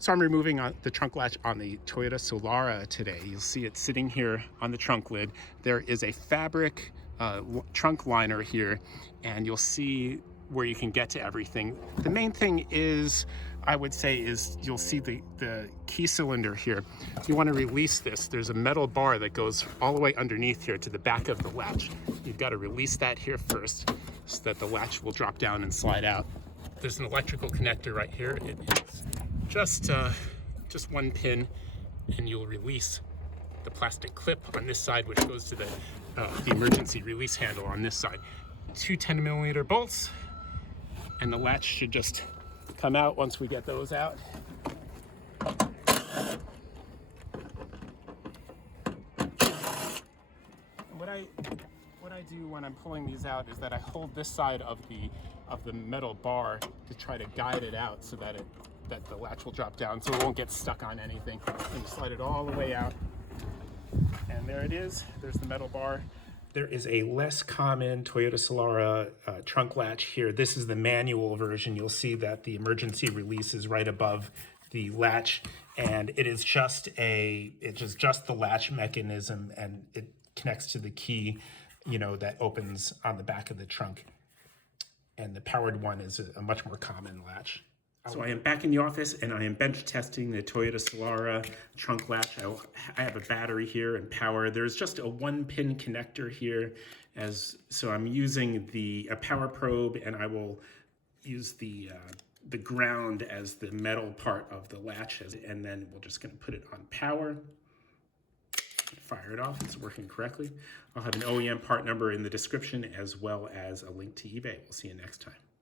So I'm removing the trunk latch on the Toyota Solara today. You'll see it sitting here on the trunk lid. There is a fabric trunk liner here, and you'll see where you can get to everything. The main thing is, I would say, is you'll see the key cylinder here. If you want to release this, there's a metal bar that goes all the way underneath here to the back of the latch. You've got to release that here first so that the latch will drop down and slide out. There's an electrical connector right here. It's just one pin, and you'll release the plastic clip on this side, which goes to the emergency release handle on this side. Two 10mm bolts, and the latch should just come out once we get those out. And what I do when I'm pulling these out is that I hold this side of the metal bar to try to guide it out so that the latch will drop down so it won't get stuck on anything. And you slide it all the way out. And there it is. There's the metal bar. There is a less common Toyota Solara trunk latch here. This is the manual version. You'll see that the emergency release is right above the latch, and it is just the latch mechanism, and it connects to the key, that opens on the back of the trunk. And the powered one is a much more common latch. So I am back in the office, and I am bench testing the Toyota Solara trunk latch. I have a battery here and power. There's just a 1-pin connector here, so I'm using a power probe, and I will use the ground as the metal part of the latch, and then we're just going to put it on power. Fire it off. It's working correctly. I'll have an OEM part number in the description, as well as a link to eBay. We'll see you next time.